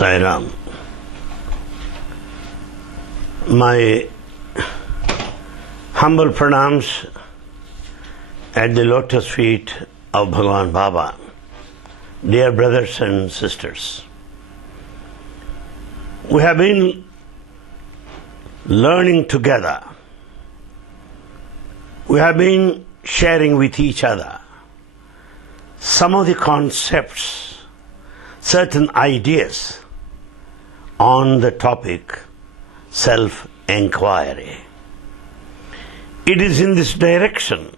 Sai Ram. My humble pranams at the lotus feet of Bhagavan Baba, dear brothers and sisters. We have been learning together. We have been sharing with each other some of the concepts, certain ideas on the topic self-enquiry. It is in this direction.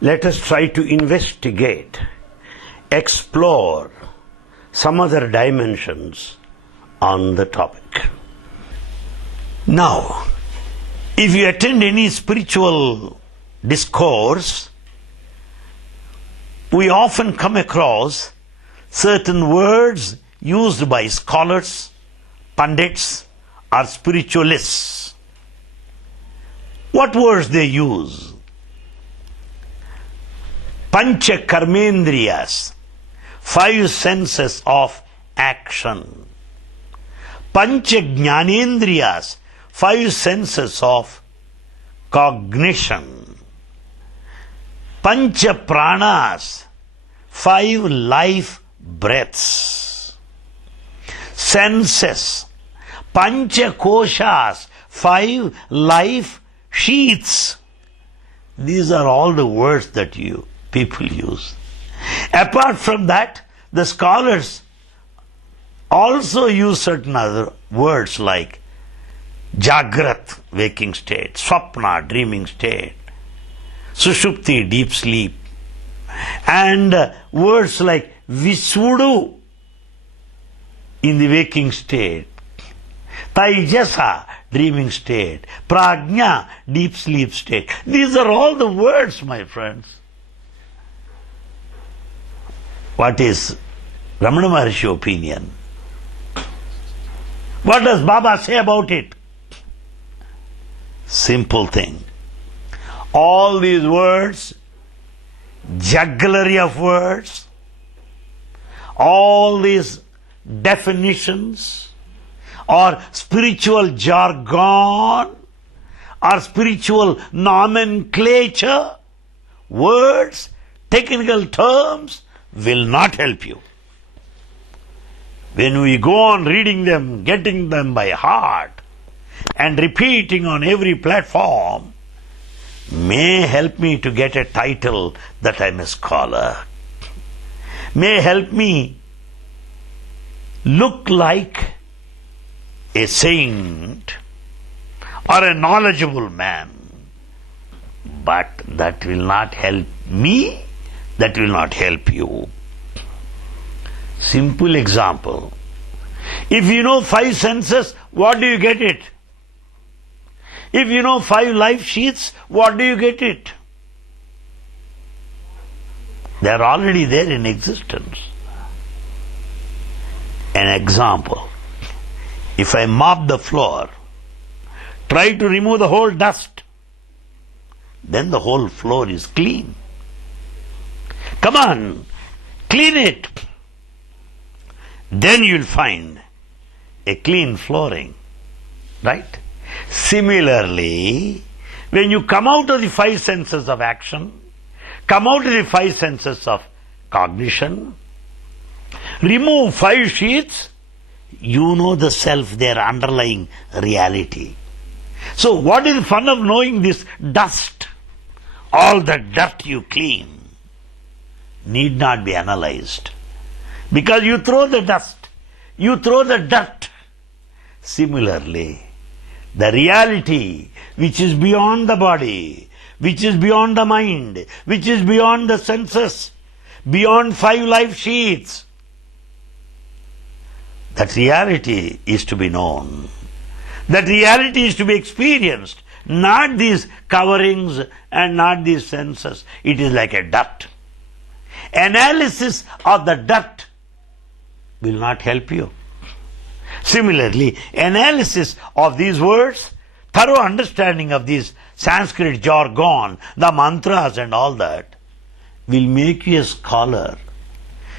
Let us try to investigate, explore some other dimensions on the topic. Now, if you attend any spiritual discourse, we often come across certain words used by scholars, pundits, or spiritualists. What words they use? Pancha karmendriyas, 5 senses of action. Pancha jnanendriyas, 5 senses of cognition. Pancha pranas, 5 life breaths. Senses. Pancha koshas, 5 life sheaths. These are all the words that people use. Apart from that, the scholars also use certain other words like Jagrat, waking state, Swapna, dreaming state, Sushupti, deep sleep, and words like Visudu, in the waking state, Taijasa, dreaming state, Prajna, deep sleep state. These are all the words, my friends. What is Ramana Maharshi opinion? What does Baba say about it? Simple thing. All these words, jugglery of words, all these definitions, or spiritual jargon, or spiritual nomenclature, words, technical terms, will not help you. When we go on reading them, getting them by heart, and repeating on every platform, may help me to get a title that I'm a scholar, may help me look like a saint or a knowledgeable man, but that will not help me, that will not help you. Simple example. If you know 5 senses, what do you get it? If you know 5 life sheaths, what do you get it? They are already there in existence. An example. If I mop the floor, try to remove the whole dust, then the whole floor is clean. Come on, clean it. Then you'll find a clean flooring. Right? Similarly, when you come out of the 5 senses of action, come out of the 5 senses of cognition, remove 5 sheaths, you know the self, their underlying reality. So what is the fun of knowing this dust? All the dirt you clean need not be analyzed. Because you throw the dust, you throw the dirt. Similarly, the reality which is beyond the body, which is beyond the mind, which is beyond the senses, beyond 5 life sheaths, that reality is to be known. That reality is to be experienced, not these coverings and not these senses. It is like a dirt. Analysis of the dirt will not help you. Similarly, analysis of these words, thorough understanding of these Sanskrit jargon, the mantras and all that, will make you a scholar,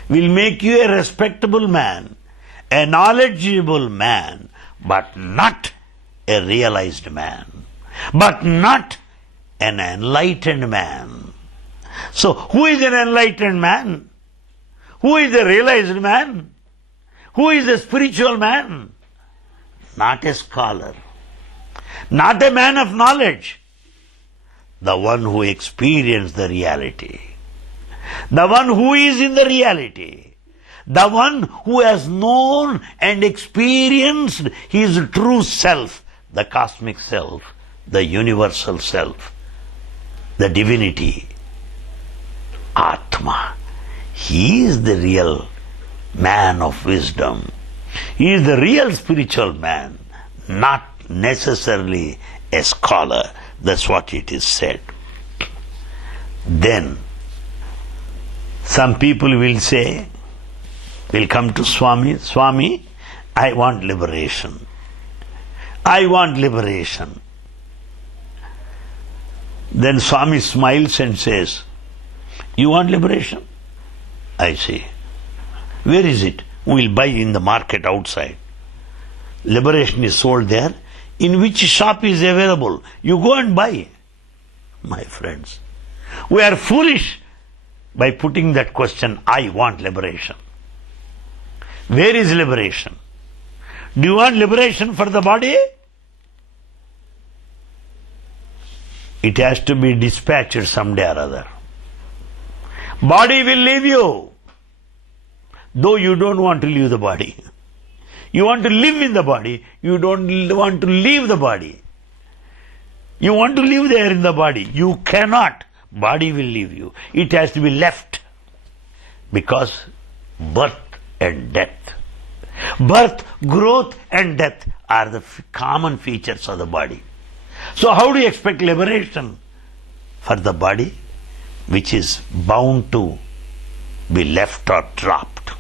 will make you a respectable man, a knowledgeable man, but not a realized man, but not an enlightened man. So, who is an enlightened man? Who is a realized man? Who is a spiritual man? Not a scholar, not a man of knowledge, the one who experienced the reality, the one who is in the reality, the one who has known and experienced his true self, the cosmic self, the universal self, the divinity, Atma. He is the real man of wisdom. He is the real spiritual man, not necessarily a scholar. That's what it is said. Then, some people will say, will come to Swami, Swami, I want liberation. I want liberation. Then Swami smiles and says, you want liberation? I say, where is it? We'll buy in the market outside. Liberation is sold there. In which shop is available? You go and buy. My friends, we are foolish by putting that question, I want liberation. Where is liberation? Do you want liberation for the body? It has to be dispatched someday or other. Body will leave you, though you don't want to leave the body. You want to live in the body, you don't want to leave the body. You want to live there in the body, you cannot. Body will leave you. It has to be left. Because birth and death. Birth, growth and death are the common features of the body. So how do you expect liberation for the body which is bound to be left or dropped?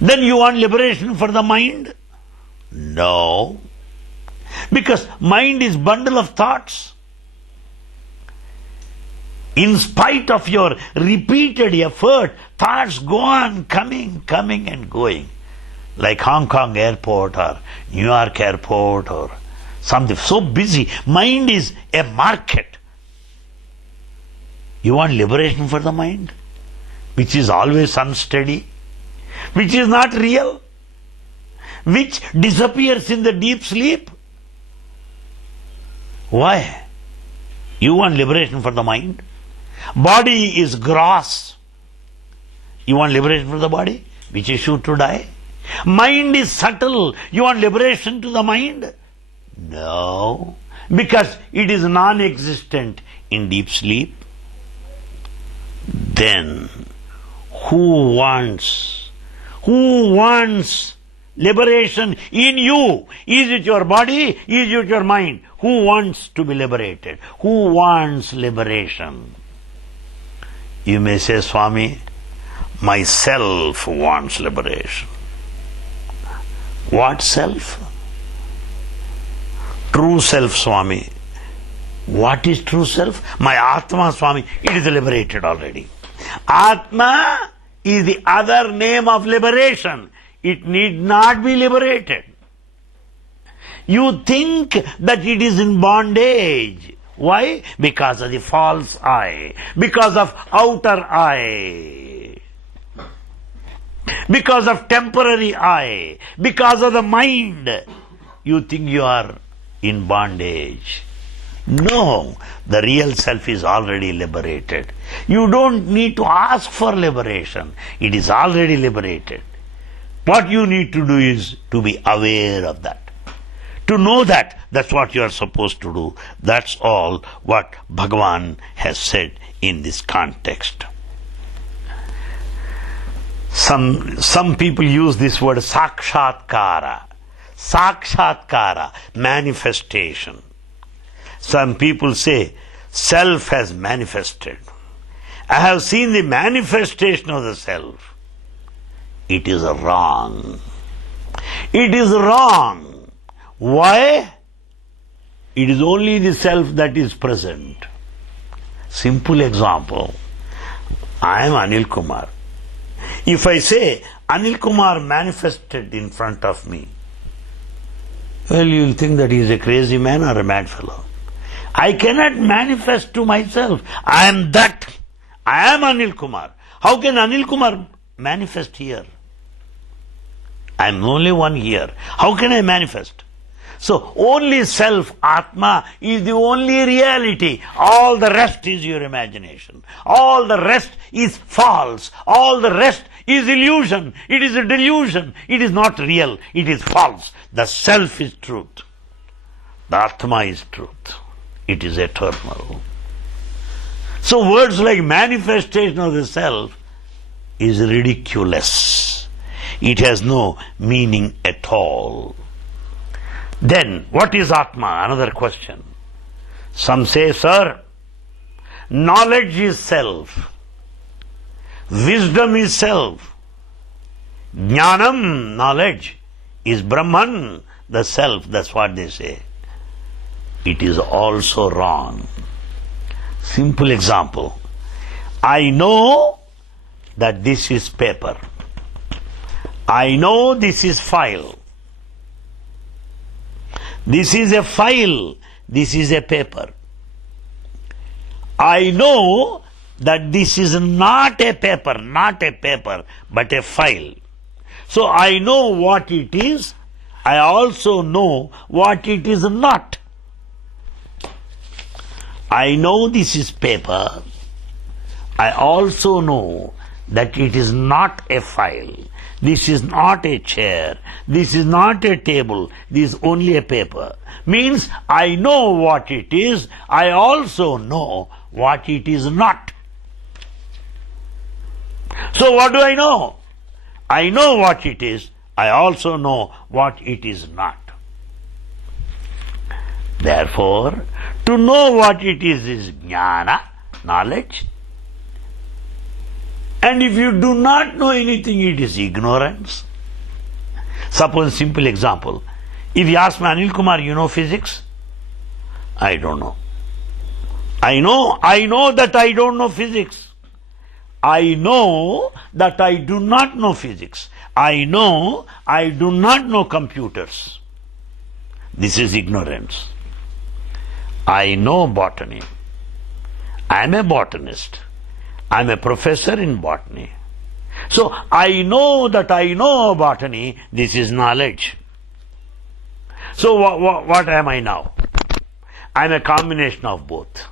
Then you want liberation for the mind? No. Because mind is bundle of thoughts. In spite of your repeated effort, thoughts go on coming and going. Like Hong Kong airport or New York airport or something. So busy. Mind is a market. You want liberation for the mind, which is always unsteady, which is not real, which disappears in the deep sleep? Why? You want liberation for the mind? Body is gross. You want liberation for the body, which is sure to die? Mind is subtle. You want liberation to the mind? No. Because it is non-existent in deep sleep. Then, who wants liberation in you? Is it your body? Is it your mind? Who wants to be liberated? Who wants liberation? You may say, Swami, myself wants liberation. What self? True self, Swami. What is true self? My Atma, Swami, it is liberated already. Atma is the other name of liberation. It need not be liberated. You think that it is in bondage. Why? Because of the false I. Because of outer I. Because of temporary I. Because of the mind. You think you are in bondage. No, the real self is already liberated. You don't need to ask for liberation. It is already liberated. What you need to do is to be aware of that. To know that, that's what you are supposed to do. That's all what Bhagavan has said in this context. Some people use this word sakshatkara. Sakshatkara, manifestation. Some people say, self has manifested. I have seen the manifestation of the self. It is wrong. It is wrong. Why? It is only the self that is present. Simple example. I am Anil Kumar. If I say, Anil Kumar manifested in front of me. Well, you'll think that he's a crazy man or a mad fellow. I cannot manifest to myself. I am that. I am Anil Kumar. How can Anil Kumar manifest here? I am only one here. How can I manifest? So only self, Atma, is the only reality. All the rest is your imagination. All the rest is false. All the rest is illusion. It is a delusion. It is not real. It is false. The self is truth. The Atma is truth. It is eternal. So words like manifestation of the self is ridiculous. It has no meaning at all. Then, what is Atma? Another question. Some say, sir, knowledge is self. Wisdom is self. Jnanam, knowledge, is Brahman, the self. That's what they say. It is also wrong. Simple example. I know that this is paper. I know this is file. This is a file. This is a paper. I know that this is not a paper, but a file. So I know what it is. I also know what it is not. I know this is paper. I also know that it is not a file. This is not a chair. This is not a table. This is only a paper. Means I know what it is. I also know what it is not. So what do I know? I know what it is. I also know what it is not. Therefore, to know what it is jnana, knowledge. And if you do not know anything, it is ignorance. Suppose simple example. If you ask me, Anil Kumar, you know physics? I don't know. I know that I don't know physics. I know that I do not know physics. I know I do not know computers. This is ignorance. I know botany. I am a botanist. I am a professor in botany. So I know that I know botany. This is knowledge. So what am I now? I am a combination of both.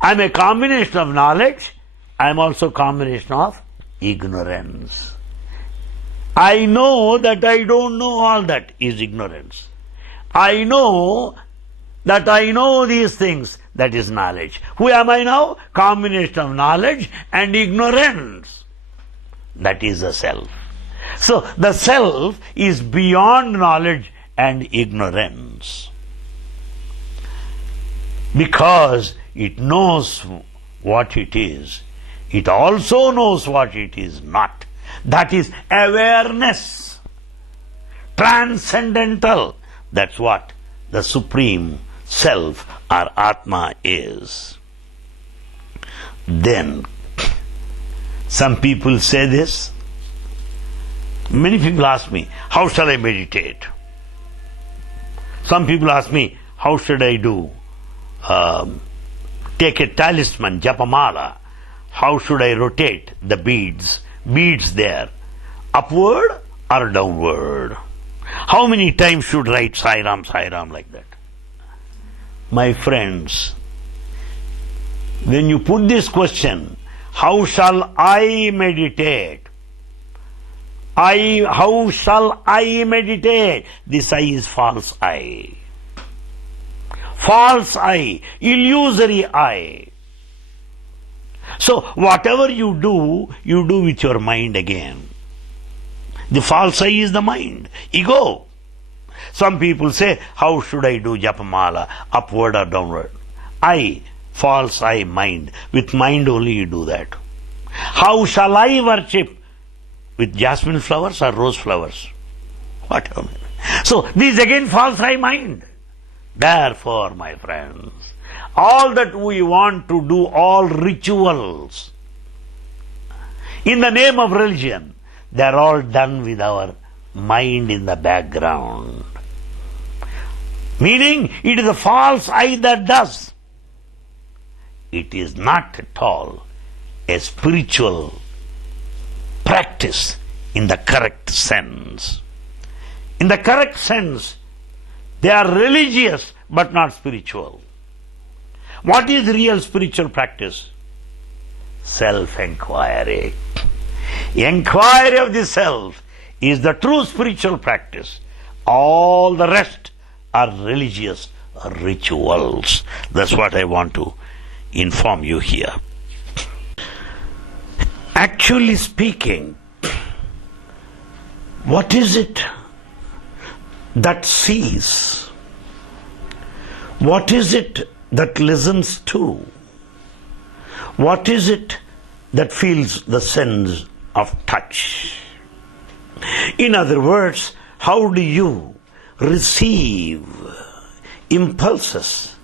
I am a combination of knowledge. I am also a combination of ignorance. I know that I don't know all that is ignorance. I know that I know these things, that is knowledge. Who am I now? Combination of knowledge and ignorance. That is the self. So the self is beyond knowledge and ignorance. Because it knows what it is, it also knows what it is not. That is awareness. Transcendental. That's what the supreme self or Atma is. Then, some people say this. Many people ask me, how shall I meditate? Some people ask me, how should I do? Take a talisman, japamala. How should I rotate the beads there? Upward or downward? How many times should write Sai Ram like that? My friends, when you put this question, how shall I meditate? How shall I meditate? This I is false I. False I, illusory I. So whatever you do with your mind again. The false I is the mind, ego. Some people say, how should I do japamala, upward or downward? I, false I, mind. With mind only you do that. How shall I worship? With jasmine flowers or rose flowers? Whatever. So this again false I, mind. Therefore, my friends, all that we want to do, all rituals, in the name of religion, they are all done with our mind in the background. Meaning, it is a false I that does. It is not at all a spiritual practice in the correct sense. In the correct sense, they are religious but not spiritual. What is real spiritual practice? Self-enquiry. Enquiry of the self is the true spiritual practice. All the rest are religious rituals. That's what I want to inform you here. Actually speaking, what is it that sees? What is it that listens to? What is it that feels the sense of touch? In other words, how do you receive impulses?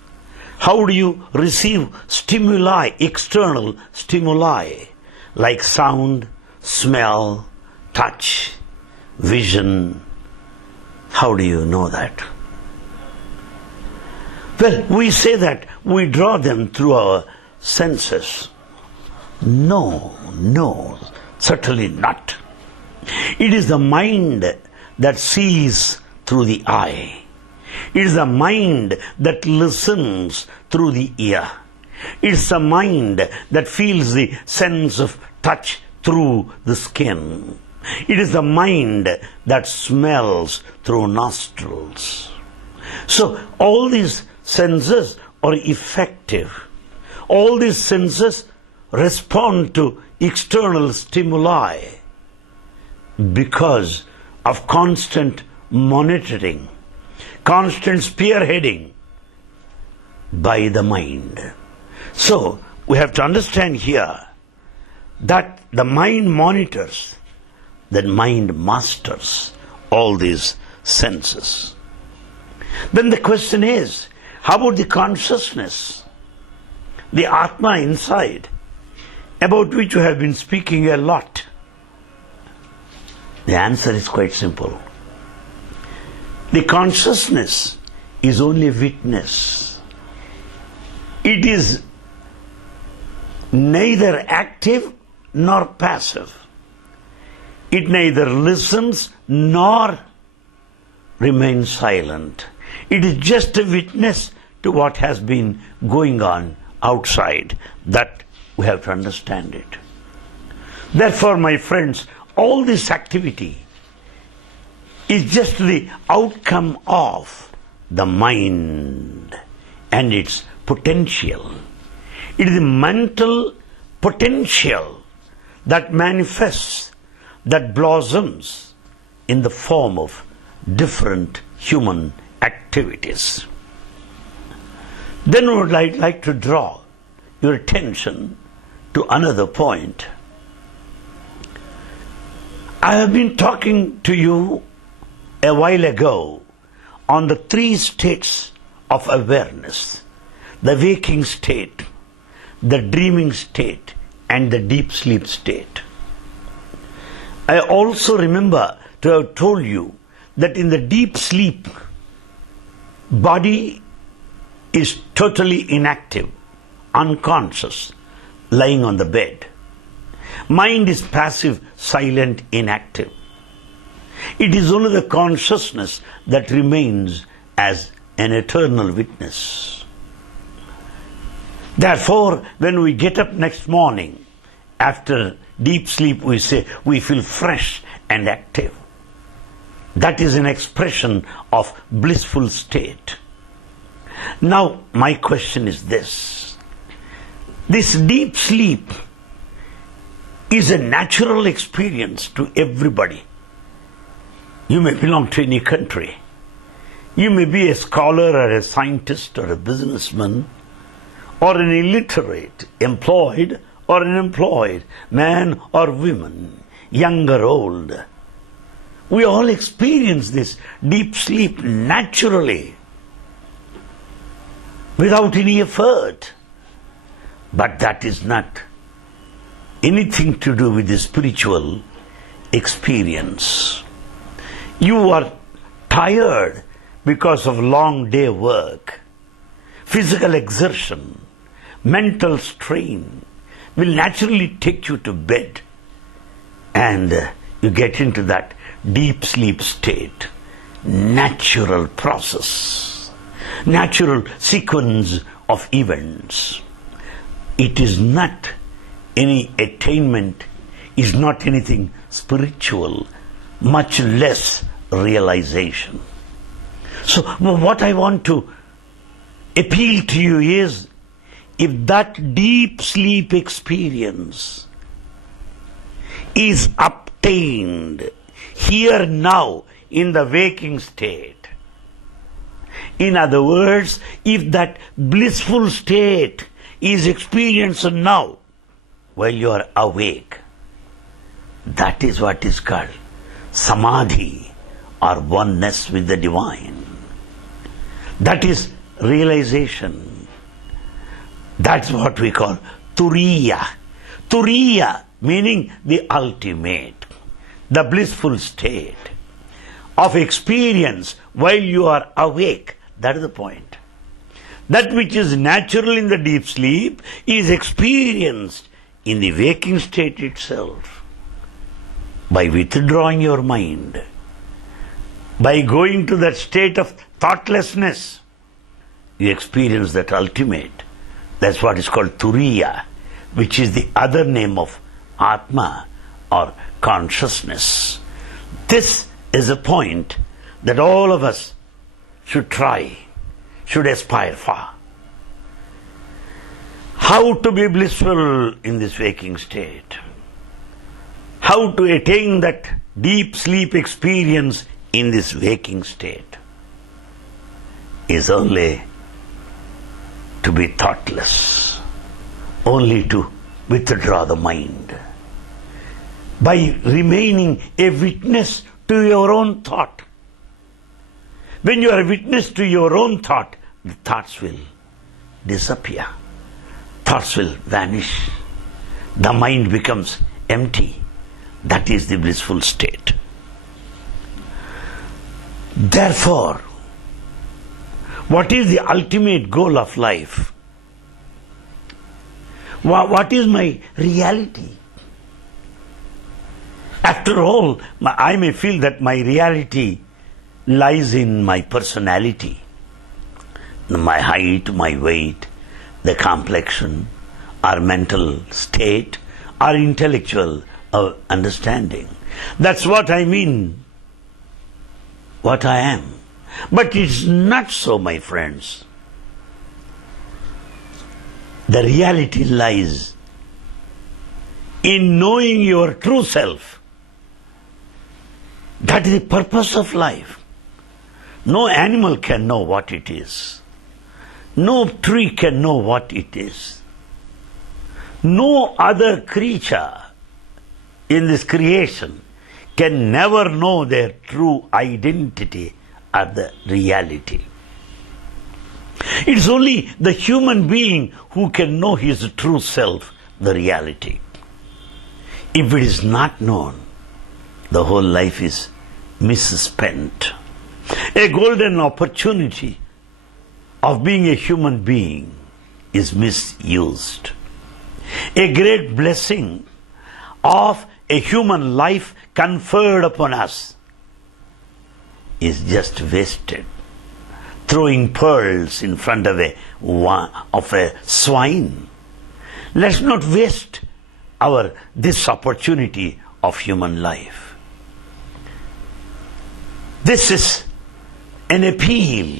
How do you receive stimuli, external stimuli, like sound, smell, touch, vision? How do you know that? Well, we say that we draw them through our senses. No, certainly not. It is the mind that sees through the eye. It is the mind that listens through the ear. It is the mind that feels the sense of touch through the skin. It is the mind that smells through nostrils. So all these senses are effective. All these senses respond to external stimuli because of constant monitoring, constant spearheading by the mind. So we have to understand here that the mind monitors, that mind masters all these senses. Then the question is, how about the consciousness, the Atma inside, about which we have been speaking a lot? The answer is quite simple. The consciousness is only witness. It is neither active nor passive. It neither listens nor remains silent. It is just a witness to what has been going on outside. That we have to understand it. Therefore, my friends, all this activity is just the outcome of the mind and its potential. It is the mental potential that manifests, that blossoms in the form of different human activities. Then I would like to draw your attention to another point. I have been talking to you a while ago on the three states of awareness: the waking state, the dreaming state, and the deep sleep state. I also remember to have told you that in the deep sleep, body is totally inactive, unconscious, lying on the bed. Mind is passive, silent, inactive. It is only the consciousness that remains as an eternal witness. Therefore, when we get up next morning, after deep sleep, we say we feel fresh and active. That is an expression of blissful state. Now, my question is this. This deep sleep is a natural experience to everybody. You may belong to any country. You may be a scholar or a scientist or a businessman or an illiterate, employed or unemployed, man or woman, young or old. We all experience this deep sleep naturally, without any effort. But that is not anything to do with the spiritual experience. You are tired because of long day work, physical exertion, mental strain will naturally take you to bed, and you get into that deep sleep state. Natural process, natural sequence of events. It is not any attainment, is not anything spiritual, much less realization. So what I want to appeal to you is, if that deep sleep experience is obtained here now in the waking state, in other words, if that blissful state is experienced now while you are awake, that is what is called samadhi, or oneness with the divine. That is realization. That's what we call turiya. Turiya meaning the ultimate, the blissful state of experience while you are awake. That is the point. That which is natural in the deep sleep is experienced in the waking state itself. By withdrawing your mind, by going to that state of thoughtlessness, you experience that ultimate. That's what is called turiya, which is the other name of Atma or consciousness. This is a point that all of us should try, should aspire for. How to be blissful in this waking state? How to attain that deep sleep experience in this waking state is only to be thoughtless, only to withdraw the mind by remaining a witness to your own thought. When you are a witness to your own thought, the thoughts will disappear, thoughts will vanish, the mind becomes empty. That is the blissful state. Therefore, what is the ultimate goal of life? What is my reality? After all, I may feel that my reality lies in my personality, my height, my weight, the complexion, our mental state, our intellectual understanding. That's what I mean, what I am. But it's not so, my friends. The reality lies in knowing your true self. That is the purpose of life. No animal can know what it is. No tree can know what it is. No other creature in this creation can never know their true identity or the reality. It's only the human being who can know his true self, the reality. If it is not known, the whole life is misspent. A golden opportunity of being a human being is misused. A great blessing of a human life conferred upon us is just wasted. Throwing pearls in front of a swine. Let's not waste this opportunity of human life. This is an appeal.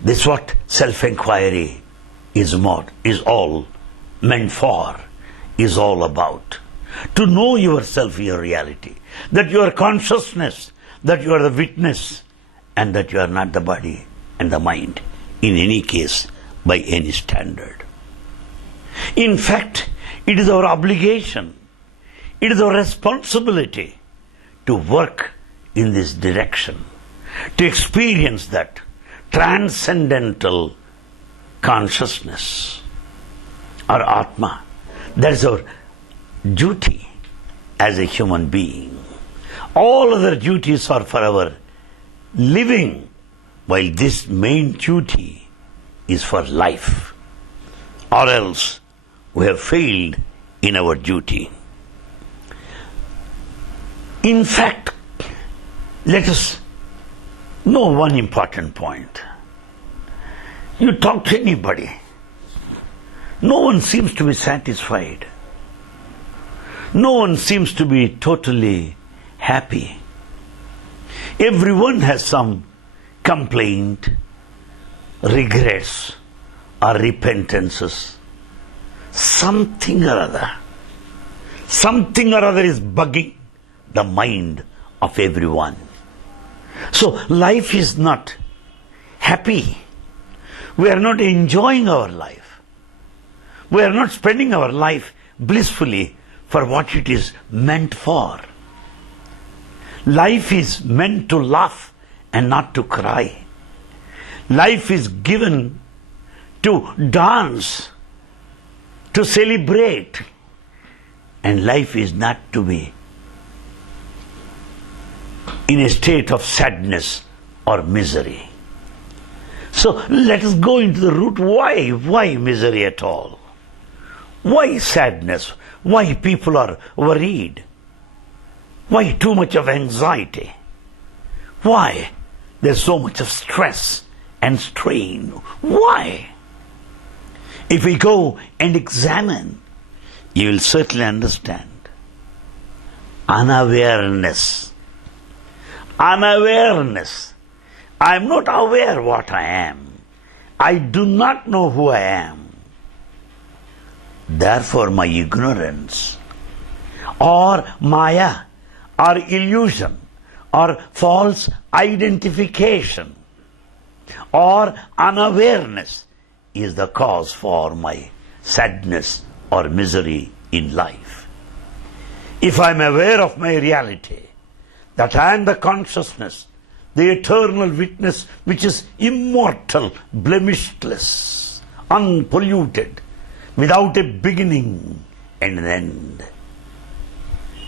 This is what self-inquiry is all meant for, is all about. To know yourself, your reality, that you are consciousness, that you are the witness, and that you are not the body and the mind, in any case, by any standard. In fact, it is our obligation, it is our responsibility to work in this direction, to experience that transcendental consciousness, or Atma. That is our duty as a human being. All other duties are for our living, while this main duty is for life. Or else we have failed in our duty. In fact, let us know one important point. You talk to anybody, no one seems to be satisfied. No one seems to be totally happy. Everyone has some complaint, regrets, or repentances. Something or other. Something or other is bugging the mind of everyone. So life is not happy. We are not enjoying our life. We are not spending our life blissfully for what it is meant for. Life is meant to laugh and not to cry. Life is given to dance, to celebrate, and life is not to be in a state of sadness or misery. So let us go into the root. Why misery at all? Why sadness? Why people are worried? Why too much of anxiety? Why there's so much of stress and strain? Why? If we go and examine, you will certainly understand. Unawareness. Unawareness. I am not aware what I am. I do not know who I am. Therefore my ignorance or maya or illusion or false identification or unawareness is the cause for my sadness or misery in life. If I am aware of my reality, that I am the consciousness, the eternal witness which is immortal, blemishless, unpolluted, without a beginning and an end,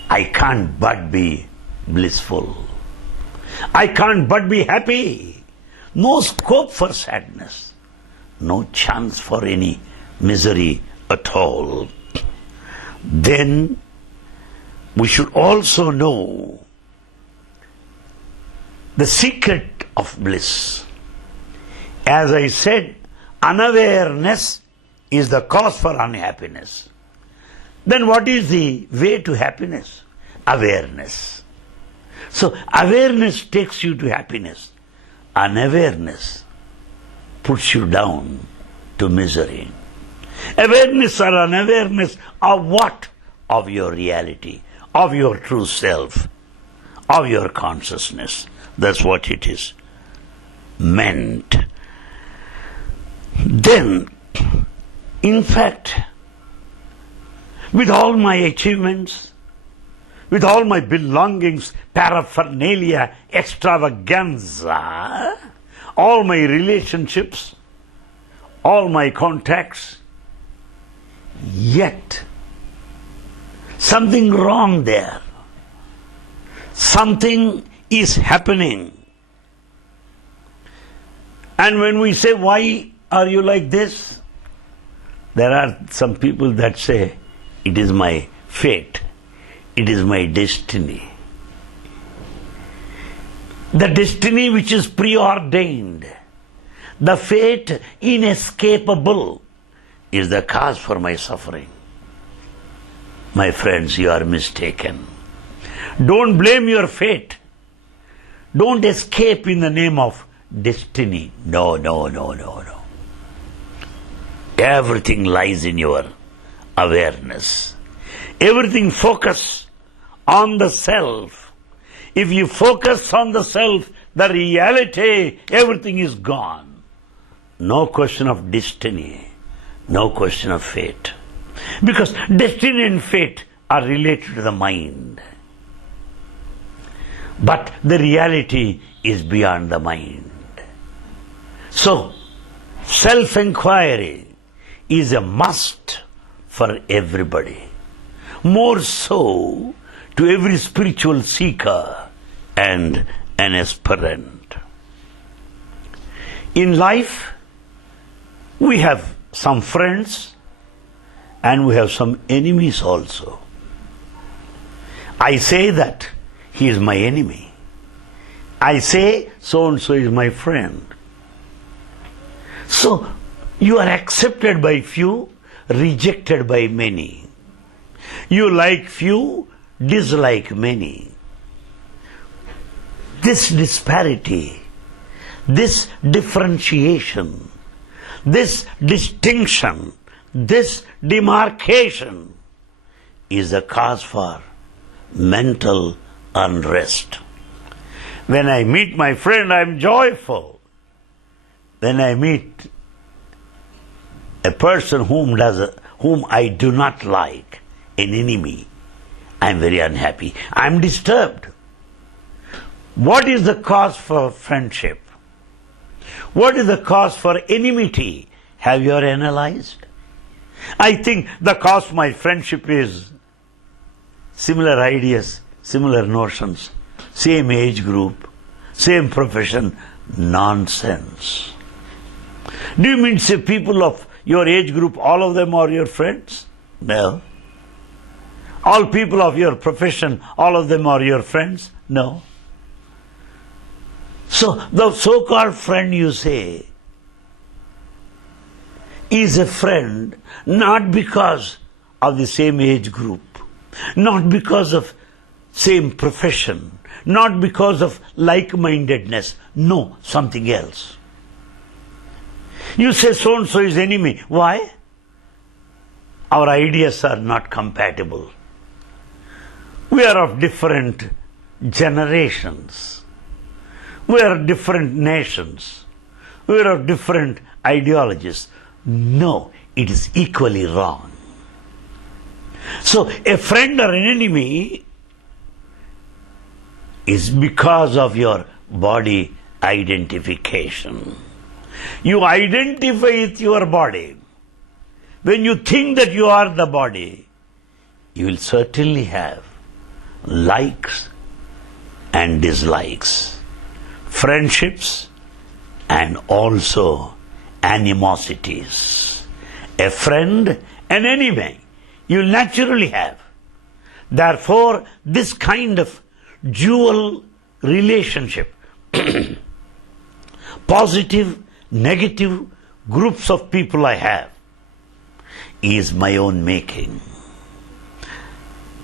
I can't but be blissful. I can't but be happy. No scope for sadness. No chance for any misery at all. Then we should also know the secret of bliss. As I said, unawareness is the cause for unhappiness. Then what is the way to happiness? Awareness. So awareness takes you to happiness. Unawareness puts you down to misery. Awareness or unawareness of what? Of your reality, of your true self, of your consciousness. That's what it is meant. Then, in fact, with all my achievements, with all my belongings, paraphernalia, extravaganza, all my relationships, all my contacts, yet something wrong there. Something is happening. And when we say, why are you like this? There are some people that say, it is my fate. It is my destiny. The destiny which is preordained, the fate inescapable, is the cause for my suffering. My friends, you are mistaken. Don't blame your fate. Don't escape in the name of destiny. No. Everything lies in your awareness. Everything focus on the self. If you focus on the self, the reality, everything is gone. No question of destiny. No question of fate. Because destiny and fate are related to the mind. But the reality is beyond the mind. So, self-inquiry is a must for everybody. More so to every spiritual seeker and an aspirant. In life, we have some friends and we have some enemies also. I say that he is my enemy. I say so-and-so is my friend. So, you are accepted by few, rejected by many. You like few, dislike many. This disparity, this differentiation, this distinction, this demarcation is a cause for mental unrest. When I meet my friend, I am joyful. When I meet a person whom I do not like, an enemy, I am very unhappy. I am disturbed. What is the cause for friendship? What is the cause for enmity? Have you analyzed? I think the cause for my friendship is similar ideas, similar notions, same age group, same profession. Nonsense. Do you mean say people of your age group, all of them are your friends? No. All people of your profession, all of them are your friends? No. So the so-called friend you say is a friend not because of the same age group, not because of same profession, not because of like-mindedness. No, something else. You say so-and-so is enemy. Why? Our ideas are not compatible. We are of different generations. We are of different nations. We are of different ideologies. No, it is equally wrong. So, a friend or an enemy is because of your body identification. You identify with your body. When you think that you are the body, you will certainly have likes and dislikes, friendships and also animosities. A friend, an enemy, you naturally have. Therefore, this kind of dual relationship, positive, negative groups of people I have, is my own making.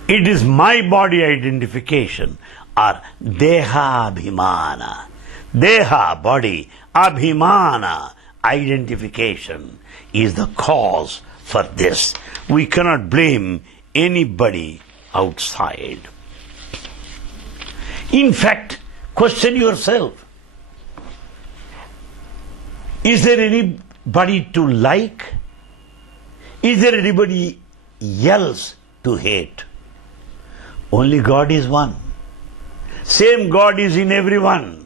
It is my body identification or deha abhimana. Deha, body, abhimana, identification is the cause for this. We cannot blame anybody outside. In fact, question yourself. Is there anybody to like? Is there anybody else to hate? Only God is one. Same God is in everyone.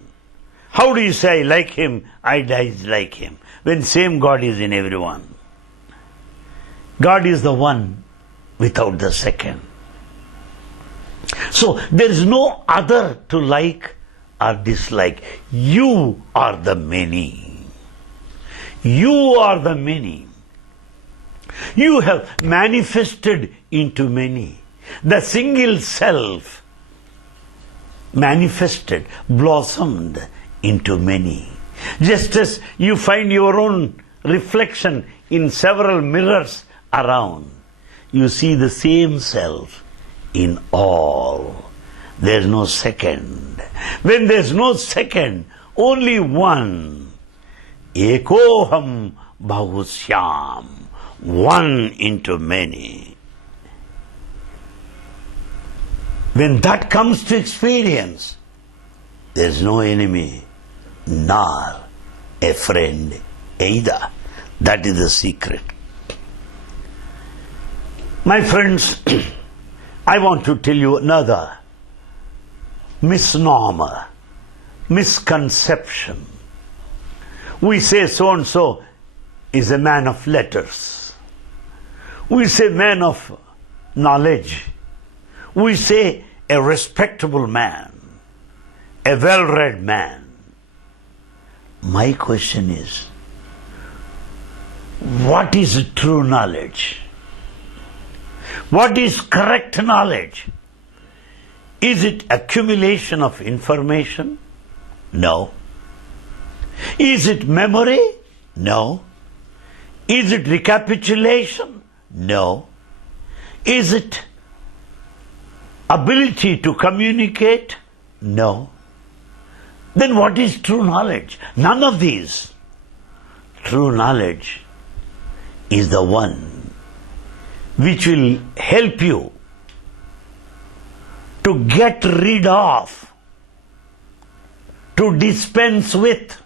How do you say, I like him, I dislike him, when same God is in everyone? God is the one without the second. So there is no other to like or dislike. You are the many. You are the many. You have manifested into many. The single self manifested, blossomed into many. Just as you find your own reflection in several mirrors around, you see the same self in all. There is no second. When there is no second, only one. Ekoham bahusyam. One into many. When that comes to experience, there is no enemy, nor a friend either. That is the secret. My friends, I want to tell you another misnomer, misconception. We say so-and-so is a man of letters. We say man of knowledge. We say a respectable man, a well-read man. My question is, what is true knowledge? What is correct knowledge? Is it accumulation of information? No. Is it memory? No. Is it recapitulation? No. Is it ability to communicate? No. Then what is true knowledge? None of these. True knowledge is the one which will help you to get rid of, to dispense with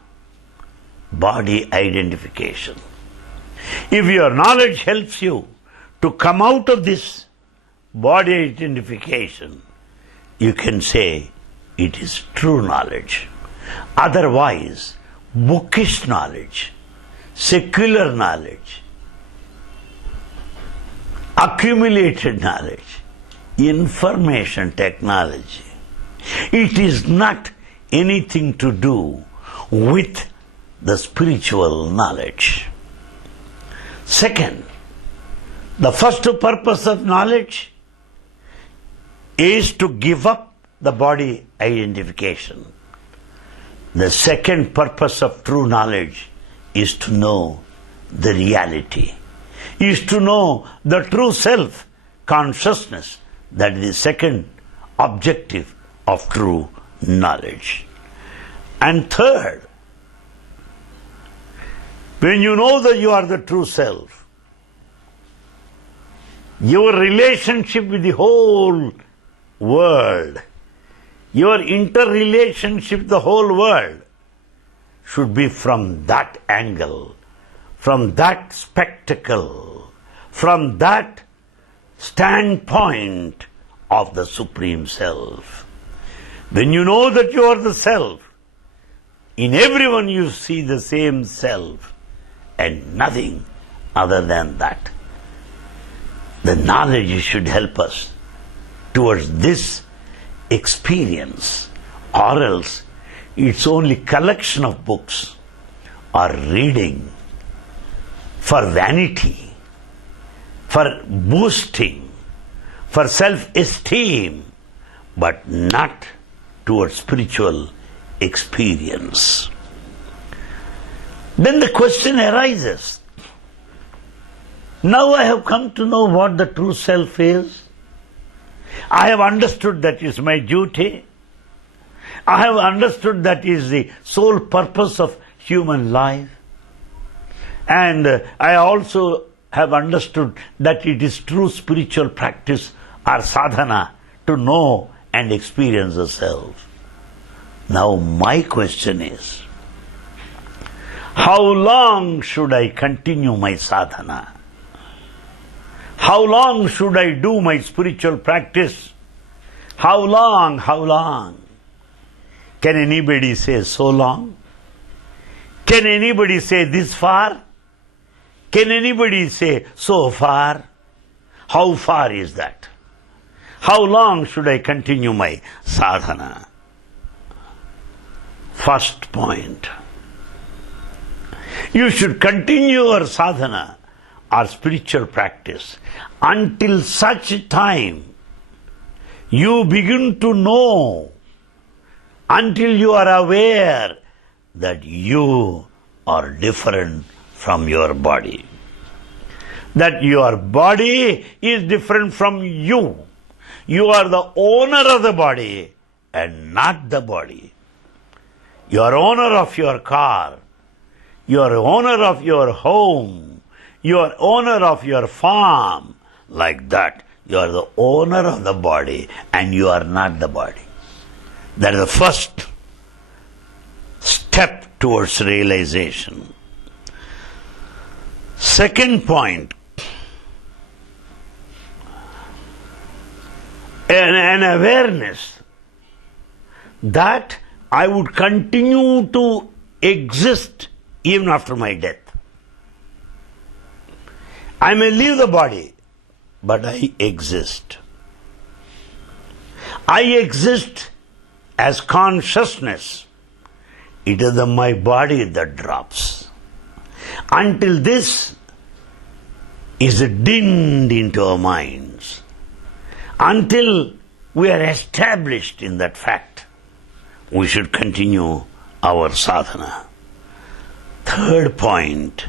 body identification. If your knowledge helps you to come out of this body identification, you can say it is true knowledge. Otherwise, bookish knowledge, secular knowledge, accumulated knowledge, information technology, it is not anything to do with the spiritual knowledge. Second, the first purpose of knowledge is to give up the body identification. The second purpose of true knowledge is to know the reality, is to know the true self, consciousness. That is the second objective of true knowledge. And third, when you know that you are the true self, your relationship with the whole world, your interrelationship with the whole world should be from that angle, from that spectacle, from that standpoint of the Supreme Self. When you know that you are the Self, in everyone you see the same Self and nothing other than that. The knowledge should help us towards this experience, or else it's only collection of books or reading for vanity, for boosting, for self-esteem, but not towards spiritual experience. Then the question arises, now I have come to know what the true self is. I have understood that is my duty. I have understood that is the sole purpose of human life. And I also have understood that it is true spiritual practice or sadhana to know and experience the self. Now my question is, how long should I continue my sadhana? How long should I do my spiritual practice? How long? How long? Can anybody say so long? Can anybody say this far? Can anybody say so far? How far is that? How long should I continue my sadhana? First point. You should continue your sadhana or spiritual practice until such time you begin to know, until you are aware that you are different from your body. That your body is different from you. You are the owner of the body and not the body. You are owner of your car. You are owner of your home. You are owner of your farm. Like that, you are the owner of the body and you are not the body. That is the first step towards realization. Second point, an awareness that I would continue to exist even after my death. I may leave the body, but I exist. I exist as consciousness. It is my body that drops. Until this is dinned into our minds, until we are established in that fact, we should continue our sadhana. Third point,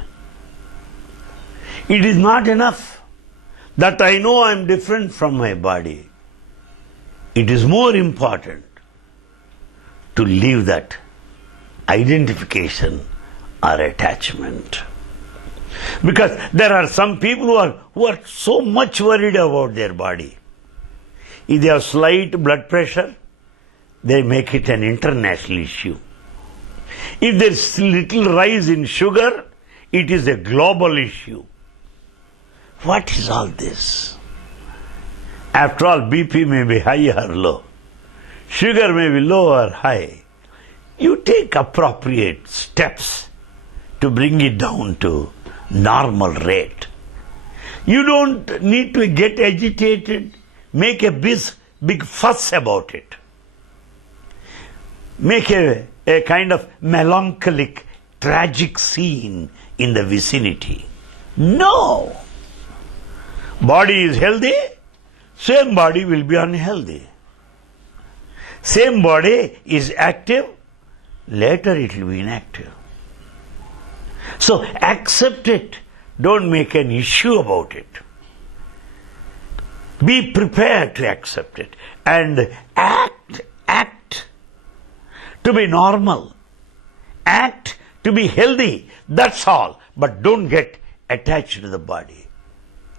it is not enough that I know I am different from my body. It is more important to leave that identification or attachment. Because there are some people who are so much worried about their body. If they have slight blood pressure, they make it an international issue. If there is little rise in sugar, it is a global issue. What is all this? After all, BP may be high or low. Sugar may be low or high. You take appropriate steps to bring it down to normal rate. You don't need to get agitated, make a big fuss about it. Make a kind of melancholic, tragic scene in the vicinity. No! Body is healthy, same body will be unhealthy. Same body is active, later it will be inactive. So accept it. Don't make an issue about it. Be prepared to accept it. And act to be normal. Act to be healthy. That's all. But don't get attached to the body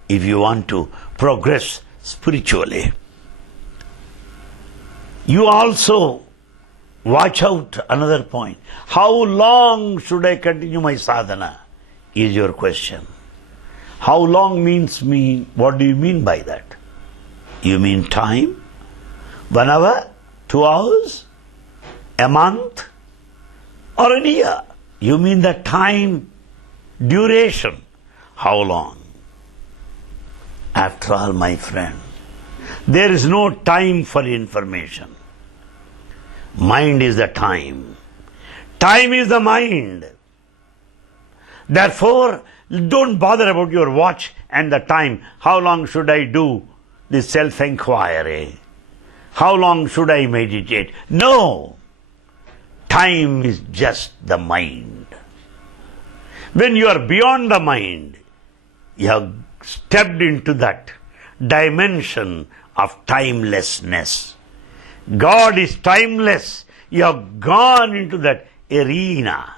if you want to progress spiritually. You also watch out, another point. How long should I continue my sadhana? Is your question. How long means what do you mean by that? You mean time? 1 hour? 2 hours? A month? Or a year? You mean the time duration? How long? After all, my friend, there is no time for information. Mind is the time. Time is the mind. Therefore, don't bother about your watch and the time. How long should I do this self-inquiry? How long should I meditate? No! Time is just the mind. When you are beyond the mind, you have stepped into that dimension of timelessness. God is timeless. You have gone into that arena.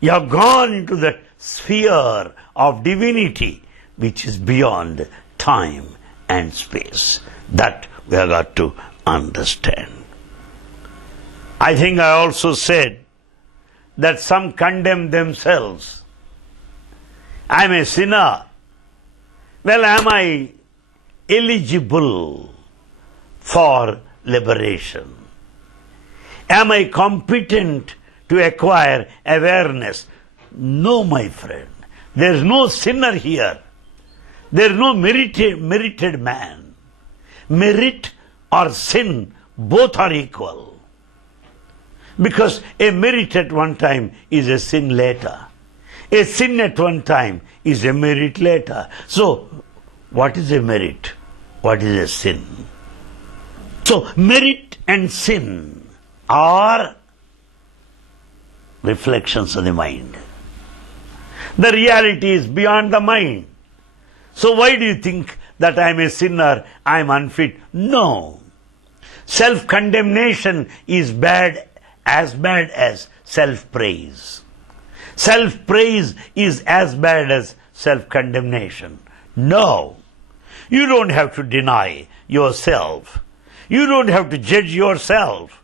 You have gone into that sphere of divinity which is beyond time and space. That we have got to understand. I think I also said that some condemn themselves. I am a sinner. Well, am I eligible for liberation? Am I competent to acquire awareness? No, my friend. There is no sinner here. There is no merited man. Merit or sin, both are equal. Because a merit at one time is a sin later. A sin at one time is a merit later. So, what is a merit? What is a sin? So, merit and sin are reflections of the mind. The reality is beyond the mind. So, why do you think that I am a sinner, I am unfit? No. Self-condemnation is bad as self-praise. Self-praise is as bad as self-condemnation. No. You don't have to deny yourself. You don't have to judge yourself.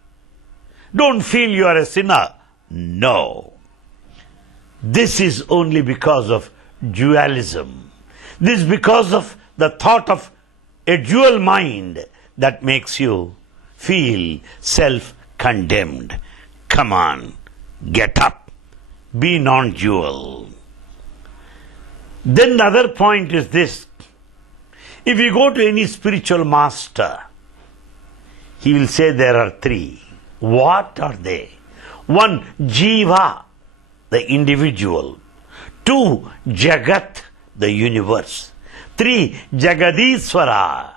Don't feel you are a sinner. No. This is only because of dualism. This is because of the thought of a dual mind that makes you feel self-condemned. Come on, get up. Be non-dual. Then the other point is this. If you go to any spiritual master, he will say there are three. What are they? One, Jiva, the individual. Two, Jagat, the universe. Three, Jagadishvara,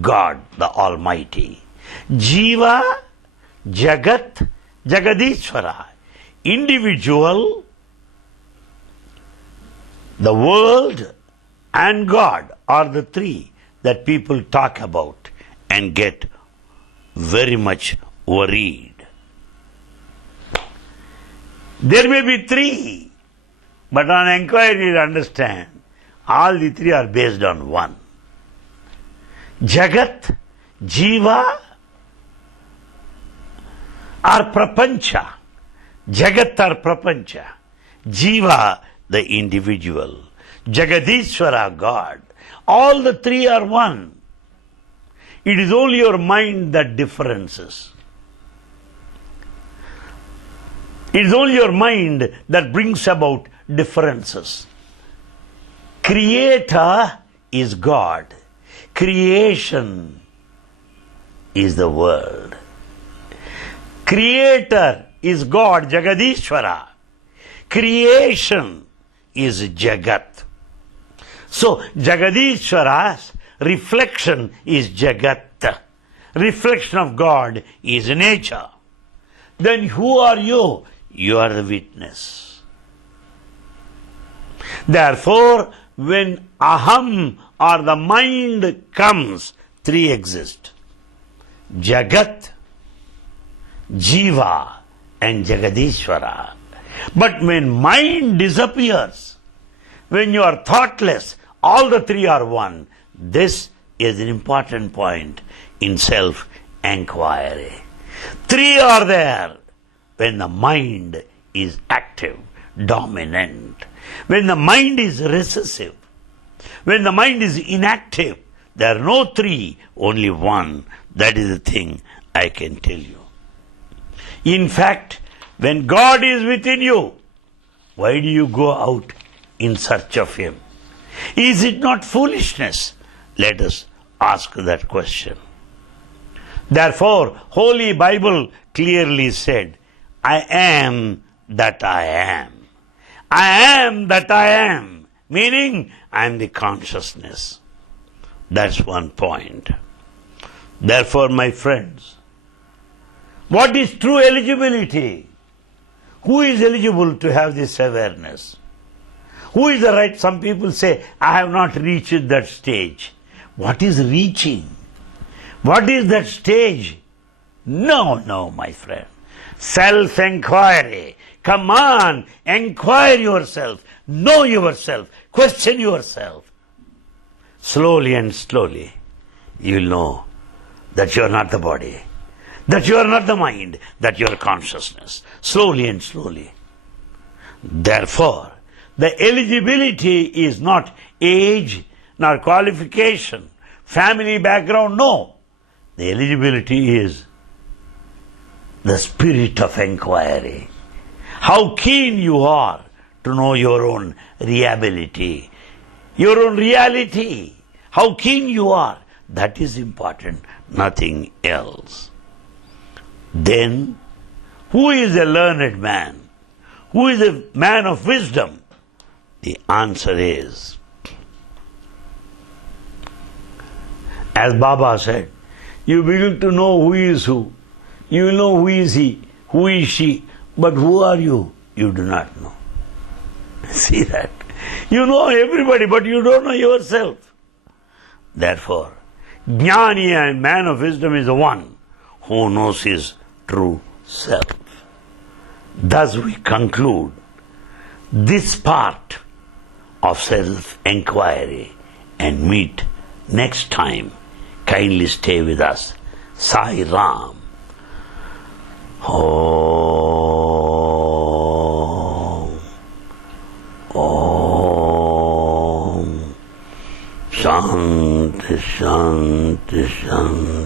God, the Almighty. Jiva, Jagat, Jagadishvara. Individual, the world, and God are the three that people talk about and get very much worried. There may be three, but on inquiry you understand, all the three are based on one. Jagat, Jiva, or Prapancha. Jagat or Prapancha. Jiva, the individual. Jagadishvara, God. All the three are one. It is only your mind that differences. It is only your mind that brings about differences. Creator is God. Creation is the world. Creator is God, Jagadishvara. Creation is Jagat. So, Jagadishvara's reflection is Jagat. Reflection of God is nature. Then who are you? You are the witness. Therefore, when aham or the mind comes, three exist. Jagat, Jiva and Jagadishvara. But when mind disappears, when you are thoughtless, all the three are one. This is an important point in self-enquiry. Three are there when the mind is active, dominant. When the mind is recessive, when the mind is inactive, there are no three, only one. That is the thing I can tell you. In fact, when God is within you, why do you go out in search of Him? Is it not foolishness? Let us ask that question. Therefore, Holy Bible clearly said, I am that I am. I am that I am. Meaning, I am the consciousness. That's one point. Therefore, my friends, what is true eligibility? Who is eligible to have this awareness? Who is the right? Some people say, I have not reached that stage. What is reaching? What is that stage? No, my friend. Self-enquiry. Come on, enquire yourself. Know yourself. Question yourself. Slowly and slowly, you will know that you are not the body, that you are not the mind, that you are consciousness. Slowly and slowly. Therefore, the eligibility is not age nor qualification, family background, no. The eligibility is the spirit of inquiry. How keen you are to know your own reliability, your own reality. How keen you are, that is important, nothing else. Then, who is a learned man? Who is a man of wisdom? The answer is, as Baba said, you begin to know who is who. You will know who is he, who is she, but who are you? You do not know. See that? You know everybody, but you don't know yourself. Therefore, Jnani and man of wisdom is the one who knows his true self. Thus we conclude this part of self-enquiry and meet next time. Kindly stay with us. Sai Ram. Om. Om. Shanti, Shanti, Shanti.